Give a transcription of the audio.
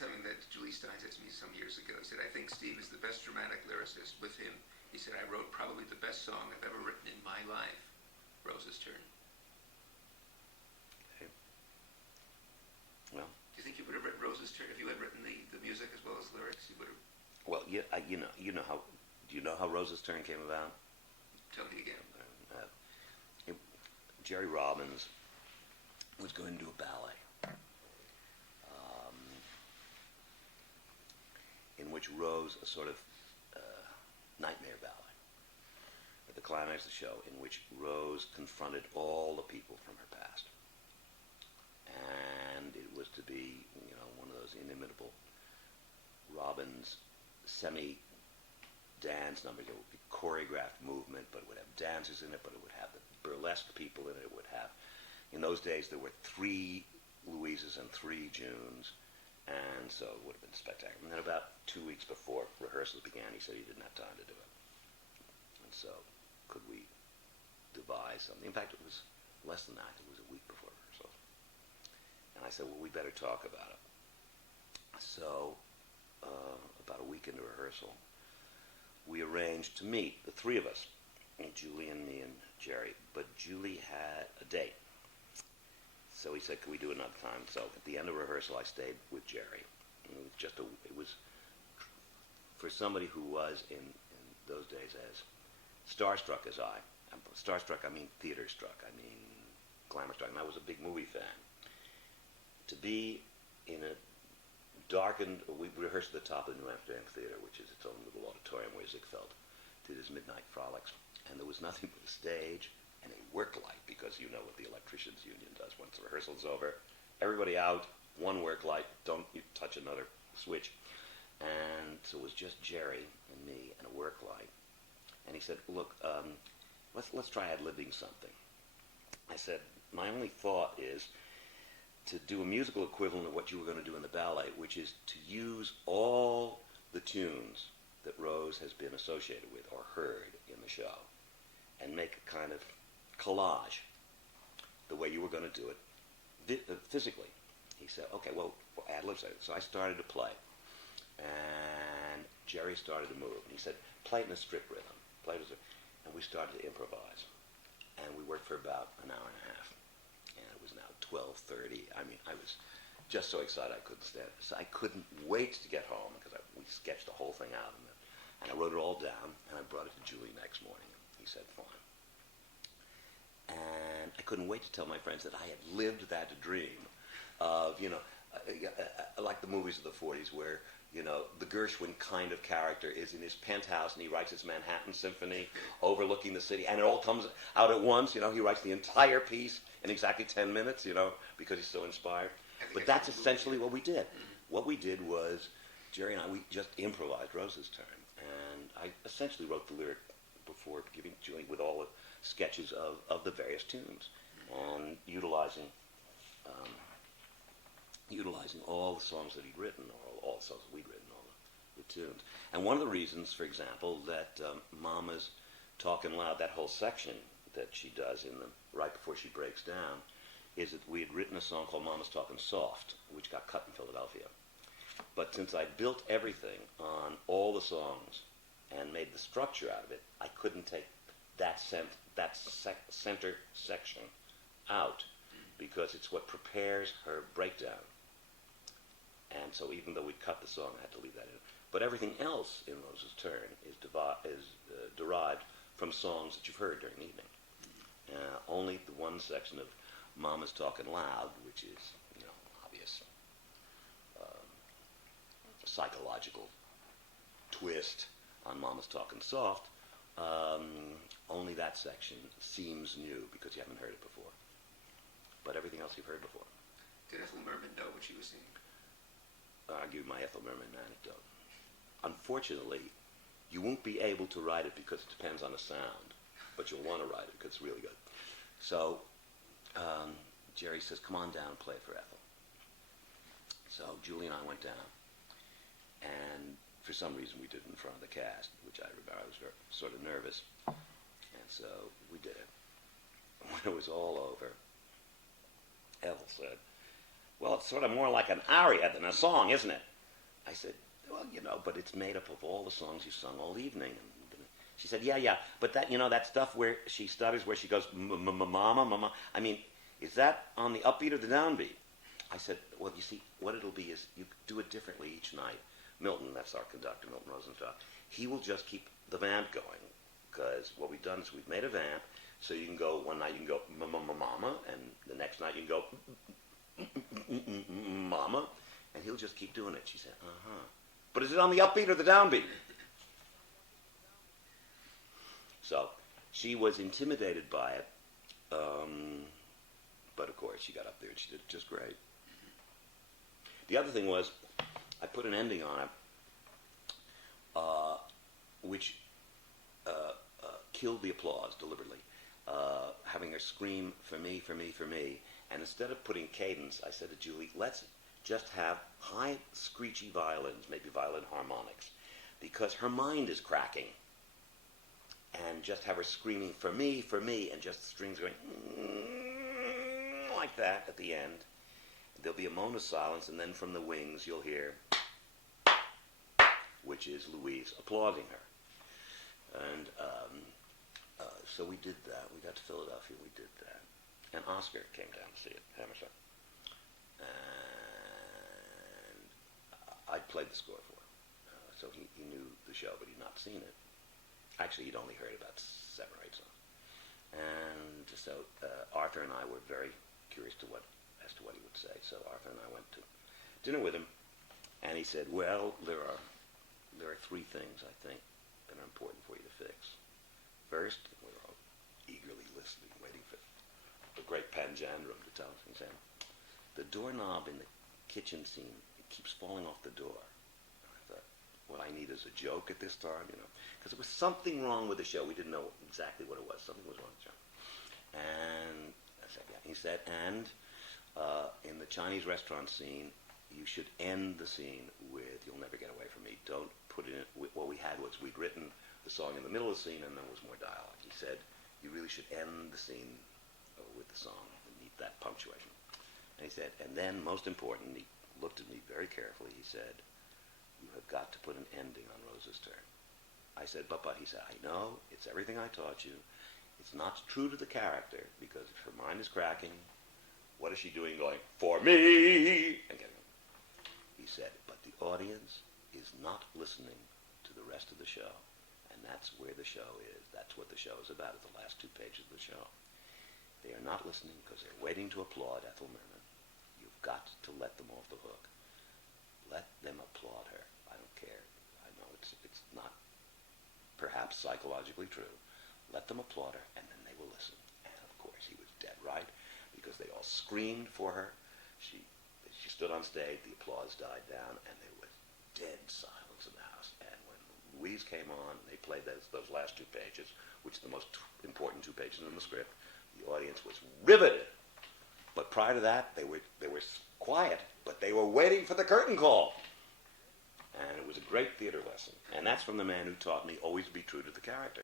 something that Julie Stein said to me some years ago. He said, I think Steve is the best dramatic lyricist. With him, he said, I wrote probably the best song I've ever written in my life, Rose's Turn. Okay. Well. Do you think you would have written Rose's Turn if you had written the music as well as lyrics? You would have. Well, you know how. Do you know how Rose's Turn came about? Tell me again. Jerry Robbins was going to do a ballet in which Rose, a sort of nightmare ballet, at the climax of the show, in which Rose confronted all the people from her past. And it was to be, one of those inimitable Robbins semi-dance numbers. It would be choreographed movement, but it would have dancers in it, but it would have the burlesque people in it. It would have, in those days, there were 3 Louises and 3 Junes, and so it would have been spectacular. And then about 2 weeks before rehearsals began, he said he didn't have time to do it. And so, could we devise something? In fact, it was less than that. It was a week before rehearsal. And I said, well, we better talk about it. So, about a week into rehearsal, we arranged to meet, the 3 of us, Julie and me and Jerry, but Julie had a date. So he said, can we do it another time? So at the end of rehearsal, I stayed with Jerry. And it was for somebody who was in those days as starstruck as I. Starstruck, I mean theater struck, I mean glamour struck, and I was a big movie fan. To be in a darkened, we rehearsed at the top of the New Amsterdam Theater, which is its own little auditorium where Ziegfeld did his midnight frolics. And there was nothing but a stage and a work light, because you know what the electricians union does once the rehearsal's over. Everybody out, one work light, don't you touch another switch. And so it was just Jerry and me and a work light. And he said, look, let's try ad-libbing something. I said, my only thought is to do a musical equivalent of what you were going to do in the ballet, which is to use all the tunes that Rose has been associated with or heard in the show, and make a kind of collage the way you were going to do it physically. He said, okay, well, ad-libs. So I started to play, and Jerry started to move. And he said, play it in a strip rhythm. And we started to improvise. And we worked for about an hour and a half. And it was now 12:30. I mean, I was just so excited I couldn't stand it. So I couldn't wait to get home, because we sketched the whole thing out. And I wrote it all down, and I brought it to Julie next morning. He said, fine. And I couldn't wait to tell my friends that I had lived that dream of, like the movies of the 40s where, the Gershwin kind of character is in his penthouse and he writes his Manhattan Symphony overlooking the city, and it all comes out at once. He writes the entire piece in exactly 10 minutes, because he's so inspired. But that's essentially what we did. What we did was, Jerry and I, we just improvised Rose's Turn. And I essentially wrote the lyric before giving Julie with all the sketches of the various tunes, and utilizing all the songs that he'd written, or all the songs that we'd written, all the tunes. And one of the reasons, for example, that Mama's Talkin' Loud, that whole section that she does right before she breaks down, is that we had written a song called Mama's Talkin' Soft, which got cut in Philadelphia. But since I built everything on all the songs and made the structure out of it, I couldn't take that center section out, because it's what prepares her breakdown. And so even though we cut the song, I had to leave that in. But everything else in Rose's Turn is derived from songs that you've heard during the evening. Only the one section of Mama's Talkin' Loud, which is, obvious psychological twist on Mama's Talkin' Soft, only that section seems new because you haven't heard it before. But everything else you've heard before. Did Ethel Merman know what she was singing? I'll give you my Ethel Merman anecdote. Unfortunately, you won't be able to write it because it depends on the sound, but you'll want to write it because it's really good. So Jerry says, come on down and play it for Ethel. So Julie and I went down, and for some reason we did it in front of the cast, which I remember. I was sort of nervous, and so we did it. When it was all over, Ethel said, Well, it's sort of more like an aria than a song, isn't it? I said, well, but it's made up of all the songs you sung all evening. And she said, yeah, but that stuff where she stutters, where she goes, mama, mama, I mean, is that on the upbeat or the downbeat? I said, well, you see, what it'll be is you do it differently each night. Milton, that's our conductor, Milton Rosenthal, he will just keep the vamp going, because what we've done is we've made a vamp, so you can go, one night you can go, mama, and the next night you can go, mama, and he'll just keep doing it. She said, But is it on the upbeat or the downbeat? So she was intimidated by it, but of course she got up there and she did it just great. The other thing was, I put an ending on it, which killed the applause deliberately, having her scream, for me, for me, for me. And instead of putting cadence, I said to Julie, let's just have high, screechy violins, maybe violin harmonics, because her mind is cracking. And just have her screaming, for me, and just the strings going like that at the end. There'll be a moment of silence, and then from the wings you'll hear, which is Louise applauding her. And so we did that. We got to Philadelphia, we did that. And Oscar came down to see it, Hammerstein. And I'd played the score for him. So he knew the show, but he'd not seen it. Actually, he'd only heard about 7 or 8 songs. And so Arthur and I were very curious as to what he would say. So Arthur and I went to dinner with him, and he said, well, there are 3 things, I think, that are important for you to fix. First, we were all eagerly listening, waiting for the great Panjandrum to tell us. He said, the doorknob in the kitchen scene, it keeps falling off the door. And I thought, what I need is a joke at this time, because there was something wrong with the show. We didn't know exactly what it was. Something was wrong with the show. And I said, yeah. He said, and in the Chinese restaurant scene, you should end the scene with "You'll Never Get Away From Me." Don't put it in. What we had was we'd written the song in the middle of the scene, and there was more dialogue. He said, you really should end the scene with the song and need that punctuation. And he said, and then most important, he looked at me very carefully. He said, you have got to put an ending on Rose's Turn. I said, but he said, I know, it's everything I taught you. It's not true to the character, because if her mind is cracking, what is she doing going, for me? And getting, he said, but the audience is not listening to the rest of the show. And that's where the show is. That's what the show is about, at the last 2 pages of the show. They are not listening because they're waiting to applaud Ethel Merman. You've got to let them off the hook. Let them applaud her. I don't care. I know it's not perhaps psychologically true. Let them applaud her, and then they will listen. And of course, he was dead right, because they all screamed for her. She stood on stage, the applause died down, and there was dead silence in the house. And when Louise came on, they played those last 2 pages, which are the most important 2 pages in the script. The audience was riveted. But prior to that, they were quiet, but they were waiting for the curtain call. And it was a great theater lesson. And that's from the man who taught me always be true to the character.